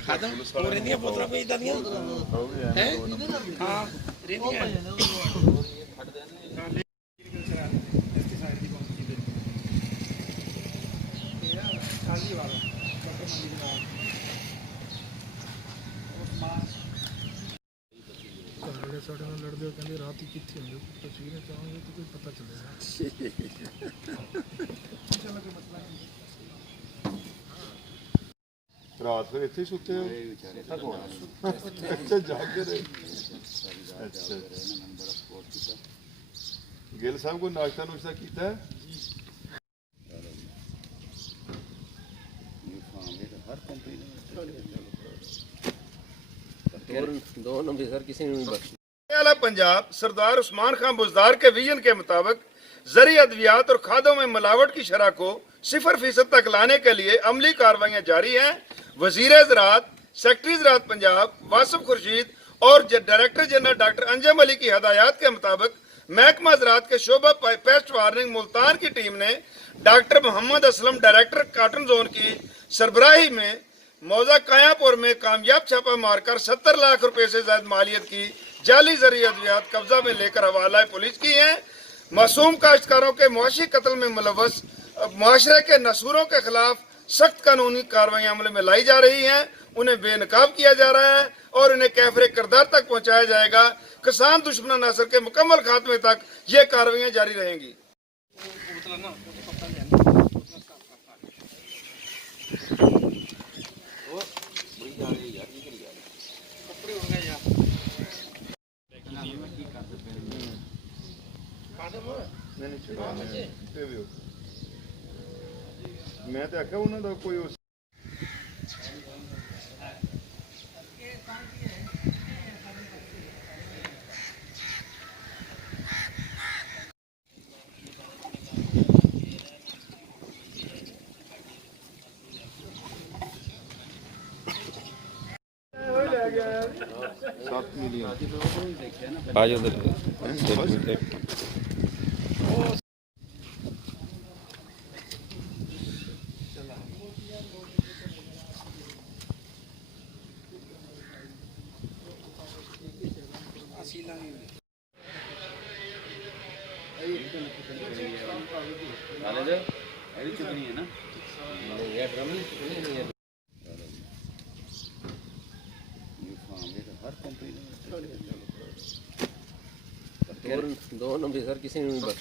खादम वो रेंदियां बोतलां कोई इदां दियां हैं हां रेंदियां ਸਾਡੇ ਨਾਲ ਲੜਦੇ ਹੋ ਕਹਿੰਦੇ ਰਾਤ ਹੀ ਕਿੱਥੇ ਹੁੰਦੇ ਤਸਵੀਰਾਂ ਚਾਹਾਂਗੇ ਤਾਂ ਕੋਈ ਪਤਾ ਚੱਲੇਗਾ ਰਾਤ ਫਿਰ ਇੱਥੇ ਸੁੱਤੇ ਹੋ ਅੱਛਾ ਜਾਗ ਕੇ ਰਹੇ ਅੱਛਾ ਗਿੱਲ ਸਾਹਿਬ ਕੋਈ ਨਾਸ਼ਤਾ ਨੁਸ਼ਤਾ ਕੀਤਾ ਹੈ दो नंबर सर किसी ने नहीं बख्शी वाला पंजाब सरदार उस्मान खान बुजदार के विजन के मुताबिक जरी अद्वियात और खादों में मिलावट की शरह को 0% तक लाने के लिए अमली कार्रवाइयां जारी हैं। वजीर ज़राअत, सेक्रेटरी ज़राअत पंजाब वासिफ खुर्शीद और director general doctor Anjum Ali की हदायत के मुताबिक महकमा ज़राअत के शोबा पेस्ट वार्निंग मुल्तान की टीम ने doctor Mohammad Aslam director cotton zone की सरबराही में मौजा कायापुर में कामयाब छापा मारकर 70 लाख रुपए से ज्यादा मालियत की जाली जरिए अद्वियात कब्जा में लेकर हवाला पुलिस की है। मासूम काश्तकारों के मुआशी कत्ल में मुलव्वस माशरे के नसूरों के खिलाफ सख्त कानूनी कार्रवाई अमल में लाई जा रही हैं। उन्हें बेनकाब किया जा रहा है और उन्हें कैफरे किरदार तक पहुंचाया जाएगा। किसान दुश्मन असर के मुकम्मल खात्मे तक ये कार्रवाइयां जारी रहेंगी। मैं तो आख्या उन्होंने कोई आज उधर चुकनी है ना ये ड्रम नहीं है हर कंपनी दो नंबर सर किसी ने नहीं बख्शी